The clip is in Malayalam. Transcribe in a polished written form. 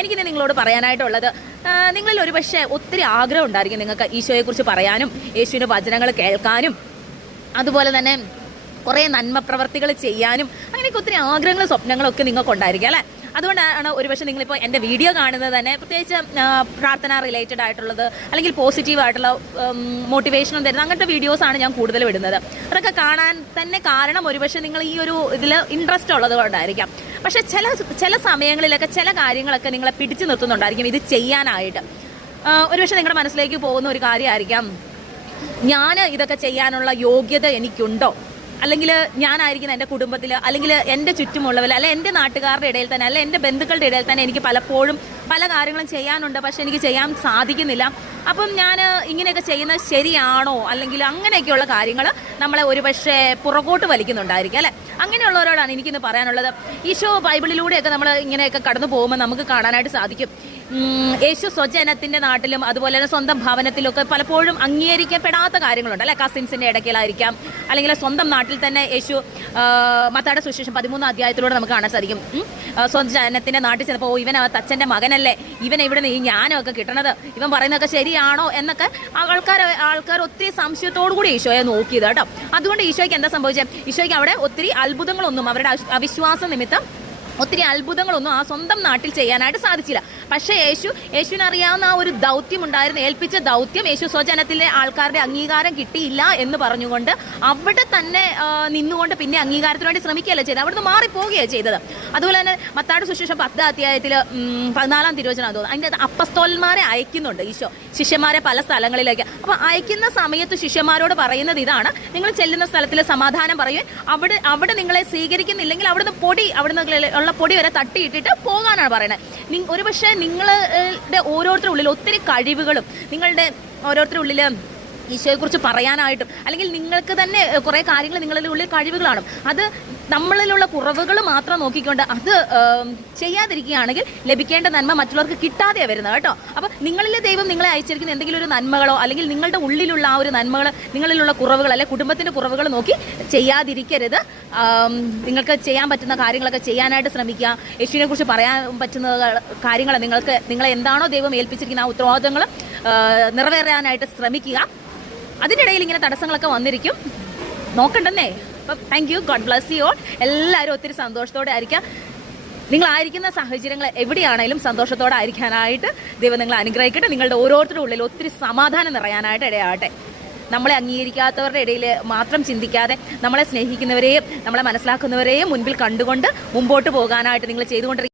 എനിക്കിനി നിങ്ങളോട് പറയാനായിട്ടുള്ളത്, നിങ്ങളിൽ ഒരു പക്ഷേ ഒത്തിരി ആഗ്രഹം ഉണ്ടായിരിക്കും നിങ്ങൾക്ക് ഈശോയെക്കുറിച്ച് പറയാനും യേശുവിൻ്റെ വചനങ്ങൾ കേൾക്കാനും അതുപോലെ തന്നെ കുറേ നന്മ പ്രവർത്തികൾ ചെയ്യാനും അങ്ങനെയൊക്കെ ഒത്തിരി ആഗ്രഹങ്ങളും സ്വപ്നങ്ങളൊക്കെ നിങ്ങൾക്കുണ്ടായിരിക്കും അല്ലേ. അതുകൊണ്ടാണ് ഒരുപക്ഷെ നിങ്ങളിപ്പോൾ എൻ്റെ വീഡിയോ കാണുന്നത് തന്നെ പ്രത്യേകിച്ച് പ്രാർത്ഥന റിലേറ്റഡ് ആയിട്ടുള്ളത് അല്ലെങ്കിൽ പോസിറ്റീവായിട്ടുള്ള മോട്ടിവേഷനും തരുന്ന അങ്ങനത്തെ വീഡിയോസാണ് ഞാൻ കൂടുതലും ഇടുന്നത്. അതൊക്കെ കാണാൻ തന്നെ കാരണം ഒരുപക്ഷെ നിങ്ങൾ ഈ ഒരു ഇതിൽ ഇൻട്രസ്റ്റ് ഉള്ളത് കൊണ്ടായിരിക്കാം. പക്ഷേ ചില സമയങ്ങളിലൊക്കെ ചില കാര്യങ്ങളൊക്കെ നിങ്ങളെ പിടിച്ചു നിർത്തുന്നുണ്ടായിരിക്കും ഇത് ചെയ്യാനായിട്ട്. ഒരുപക്ഷെ നിങ്ങളുടെ മനസ്സിലേക്ക് പോകുന്ന ഒരു കാര്യമായിരിക്കാം, ഞാൻ ഇതൊക്കെ ചെയ്യാനുള്ള യോഗ്യത എനിക്കുണ്ടോ, അല്ലെങ്കിൽ ഞാനായിരിക്കുന്ന എൻ്റെ കുടുംബത്തിൽ അല്ലെങ്കിൽ എൻ്റെ ചുറ്റുമുള്ളവർ അല്ലെ എൻ്റെ നാട്ടുകാരുടെ ഇടയിൽ തന്നെ അല്ലെ എൻ്റെ ബന്ധുക്കളുടെ ഇടയിൽ തന്നെ എനിക്ക് പലപ്പോഴും പല കാര്യങ്ങളും ചെയ്യാനുണ്ട്, പക്ഷെ എനിക്ക് ചെയ്യാൻ സാധിക്കുന്നില്ല. അപ്പം ഞാൻ ഇങ്ങനെയൊക്കെ ചെയ്യുന്നത് ശരിയാണോ, അല്ലെങ്കിൽ അങ്ങനെയൊക്കെയുള്ള കാര്യങ്ങൾ നമ്മളെ ഒരുപക്ഷെ പുറകോട്ട് വലിക്കുന്നുണ്ടായിരിക്കും അല്ലേ. അങ്ങനെയുള്ളവരോടാണ് എനിക്കിന്ന് പറയാനുള്ളത്. ഈശോ ബൈബിളിലൂടെയൊക്കെ നമ്മൾ ഇങ്ങനെയൊക്കെ കടന്നു പോകുമ്പോൾ നമുക്ക് കാണാനായിട്ട് സാധിക്കും, യേശു സ്വജനത്തിൻ്റെ നാട്ടിലും അതുപോലെ തന്നെ സ്വന്തം ഭവനത്തിലൊക്കെ പലപ്പോഴും അംഗീകരിക്കപ്പെടാത്ത കാര്യങ്ങളുണ്ട് അല്ലെ. കസിൻസിൻ്റെ ഇടയ്ക്കിലായിരിക്കാം, അല്ലെങ്കിൽ സ്വന്തം നാട്ടിൽ തന്നെ യേശു മത്തായിയുടെ സുവിശേഷം 13 അധ്യായത്തിലൂടെ നമുക്ക് കാണാൻ സാധിക്കും. സ്വന്തം ജനത്തിൻ്റെ നാട്ടിൽ ചെന്നപ്പോൾ ഇവൻ തച്ചൻ്റെ മകനല്ലേ, ഇവൻ ഇവിടെ ഈ ജ്ഞാനമൊക്കെ കിട്ടണത്, ഇവൻ പറയുന്നതൊക്കെ ശരിയാണോ എന്നൊക്കെ ആൾക്കാർ ഒത്തിരി സംശയത്തോടു കൂടി ഈശോയെ നോക്കിയത് കേട്ടോ. അതുകൊണ്ട് ഈശോയ്ക്ക് എന്താ സംഭവിച്ചത്, ഈശോയ്ക്ക് അവിടെ ഒത്തിരി അത്ഭുതങ്ങളൊന്നും അവരുടെ അവിശ്വാസം നിമിത്തം ഒത്തിരി അത്ഭുതങ്ങളൊന്നും ആ സ്വന്തം നാട്ടിൽ ചെയ്യാനായിട്ട് സാധിച്ചില്ല. പക്ഷേ യേശുവിന് അറിയാവുന്ന ആ ഒരു ദൗത്യം ഉണ്ടായിരുന്നു, ഏൽപ്പിച്ച ദൗത്യം യേശു സ്വജനത്തിലെ ആൾക്കാരുടെ അംഗീകാരം കിട്ടിയില്ല എന്ന് പറഞ്ഞുകൊണ്ട് അവിടെ തന്നെ നിന്നുകൊണ്ട് പിന്നെ അംഗീകാരത്തിന് വേണ്ടി ശ്രമിക്കുകയല്ല ചെയ്തത്, അവിടുന്ന് മാറിപ്പോവുകയാണ് ചെയ്തത്. അതുപോലെ തന്നെ മത്തായിയുടെ സുവിശേഷം 10 അധ്യായത്തിൽ 14 തിരുവചനം തോന്നുന്നു, അതിൻ്റെ അപ്പസ്തോലന്മാരെ അയക്കുന്നുണ്ട് ഈശോ, ശിഷ്യന്മാരെ പല സ്ഥലങ്ങളിലേക്ക്. അപ്പോൾ അയക്കുന്ന സമയത്ത് ശിഷ്യന്മാരോട് പറയുന്നത് ഇതാണ്, നിങ്ങൾ ചെല്ലുന്ന സ്ഥലത്തിൽ സമാധാനം പറയുകയും അവിടെ നിങ്ങളെ സ്വീകരിക്കുന്നില്ലെങ്കിൽ അവിടുന്ന് ഉള്ള പൊടി വരെ തട്ടിയിട്ടിട്ട് പോകാനാണ് പറയുന്നത്. ഒരുപക്ഷെ നിങ്ങളുടെ ഓരോരുത്തരുടെ ഉള്ളിൽ ഒത്തിരി കഴിവുകളും നിങ്ങളുടെ ഓരോരുത്തരുടെ ഉള്ളിൽ ഈശോയെക്കുറിച്ച് പറയാനായിട്ടും അല്ലെങ്കിൽ നിങ്ങൾക്ക് തന്നെ കുറേ കാര്യങ്ങൾ നിങ്ങളുടെ ഉള്ളിൽ കഴിവുകളാണ്, അത് നമ്മളിലുള്ള കുറവുകൾ മാത്രം നോക്കിക്കൊണ്ട് അത് ചെയ്യാതിരിക്കുകയാണെങ്കിൽ ലഭിക്കേണ്ട നന്മ മറ്റുള്ളവർക്ക് കിട്ടാതെ വരുന്നത് കേട്ടോ. അപ്പോൾ നിങ്ങളിലെ ദൈവം നിങ്ങളെ അയച്ചിരിക്കുന്ന എന്തെങ്കിലും ഒരു നന്മകളോ അല്ലെങ്കിൽ നിങ്ങളുടെ ഉള്ളിലുള്ള ആ ഒരു നന്മകൾ, നിങ്ങളിലുള്ള കുറവുകൾ അല്ലെങ്കിൽ കുടുംബത്തിൻ്റെ കുറവുകൾ നോക്കി ചെയ്യാതിരിക്കരുത്. നിങ്ങൾക്ക് ചെയ്യാൻ പറ്റുന്ന കാര്യങ്ങളൊക്കെ ചെയ്യാനായിട്ട് ശ്രമിക്കുക. യേശുവിനെ കുറിച്ച് പറയാൻ പറ്റുന്ന കാര്യങ്ങൾ നിങ്ങളെ എന്താണോ ദൈവം ഏൽപ്പിച്ചിരിക്കുന്ന ആ ഉത്തരവാദിത്തങ്ങൾ നിറവേറാനായിട്ട് ശ്രമിക്കുക. അതിനിടയിൽ ഇങ്ങനെ തടസ്സങ്ങളൊക്കെ വന്നിരിക്കും, നോക്കണ്ടെന്നേ. അപ്പം thank you, God bless you all. എല്ലാവരും ഒത്തിരി സന്തോഷത്തോടെ ആയിരിക്കാം. നിങ്ങളായിരിക്കുന്ന സാഹചര്യങ്ങൾ എവിടെയാണെങ്കിലും സന്തോഷത്തോടെ ആയിരിക്കാനായിട്ട് ദൈവം നിങ്ങളെ അനുഗ്രഹിക്കട്ടെ. നിങ്ങളുടെ ഓരോരുത്തരുടെ ഉള്ളിൽ ഒത്തിരി സമാധാനം നിറയാനായിട്ട് ഇടയാകട്ടെ. നമ്മളെ അംഗീകരിക്കാത്തവരുടെ ഇടയിൽ മാത്രം ചിന്തിക്കാതെ നമ്മളെ സ്നേഹിക്കുന്നവരെയും നമ്മളെ മനസ്സിലാക്കുന്നവരെയും മുൻപിൽ കണ്ടുകൊണ്ട് മുമ്പോട്ട് പോകാനായിട്ട് നിങ്ങൾ ചെയ്തുകൊണ്ടിരിക്കുക.